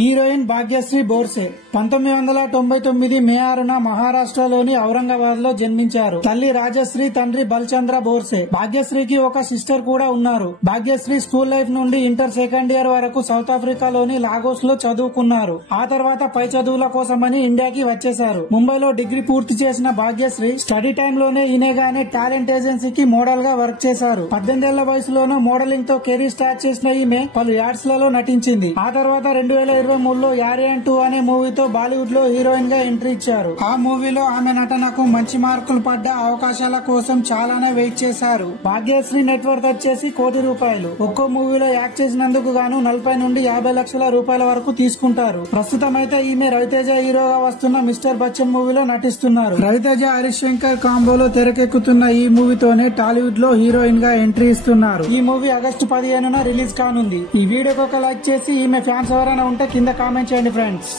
Heroine Bhagyashree Borse 1999 మే 6న మహారాష్ట్రలోని ఔరంగాబాద్ లో జన్మించారు. తల్లి రాజశ్రీ, తండ్రి బల్చంద్ర బోర్సే. భాగ్యశ్రీకి ఒక సిస్టర్ కూడా ఉన్నారు. భాగ్యశ్రీ స్కూల్ లైఫ్ నుండి ఇంటర్ సెకండ్ ఇయర్ వరకు సౌత్ ఆఫ్రికాలోని లాగోస్ లో చదువుకున్నారు. ఆ తర్వాత పై చదువుల కోసమని ఇండియాకి వచ్చేశారు. ముంబైలో డిగ్రీ పూర్తి చేసిన భాగ్యశ్రీ స్టడీ టైమ్ లోనే ఇనేగా అనే టాలెంట్ ఏజెన్సీకి మోడల్ గా వర్క్ చేశారు. 18 ఏళ్ల వయసులోనూ మోడలింగ్ తో కెరీర్ స్టార్ట్ చేసిన ఈమె పలు యాడ్స్ లలో నటించింది. ఆ తర్వాత 2023లో యారియన్ 2 అనే మూవీతో బాలీవుడ్ లో హీరోయిన్ గా ఎంట్రీ ఇచ్చారు. ఆ మూవీలో ఆమె నటనకు మంచి మార్కులు పడ్డ అవకాశాల కోసం చాలానే వెయిట్ చేశారు. భాగ్యశ్రీ నెట్వర్క్ వచ్చేసి ₹1 కోటి. ఒక్కో మూవీలో యాక్ట్ చేసినందుకు గాను 40 నుండి 50 లక్షల రూపాయల వరకు తీసుకుంటారు. ప్రస్తుతం అయితే ఈమె రవితేజ హీరోగా వస్తున్న మిస్టర్ బచ్చన్ మూవీలో నటిస్తున్నారు. రవితేజ హరీష్ శంకర్ కాంబోలో తెరకెక్కుతున్న ఈ మూవీతోనే టాలీవుడ్ లో హీరోయిన్ గా ఎంట్రీ ఇస్తున్నారు. ఈ మూవీ ఆగస్టు 15న రిలీజ్ కానుంది. ఈ వీడియోకి ఒక లైక్ చేసి ఈమె ఫ్యాన్స్ ఎవరైనా ఉంటే కింద కామెంట్ చేయండి ఫ్రెండ్స్.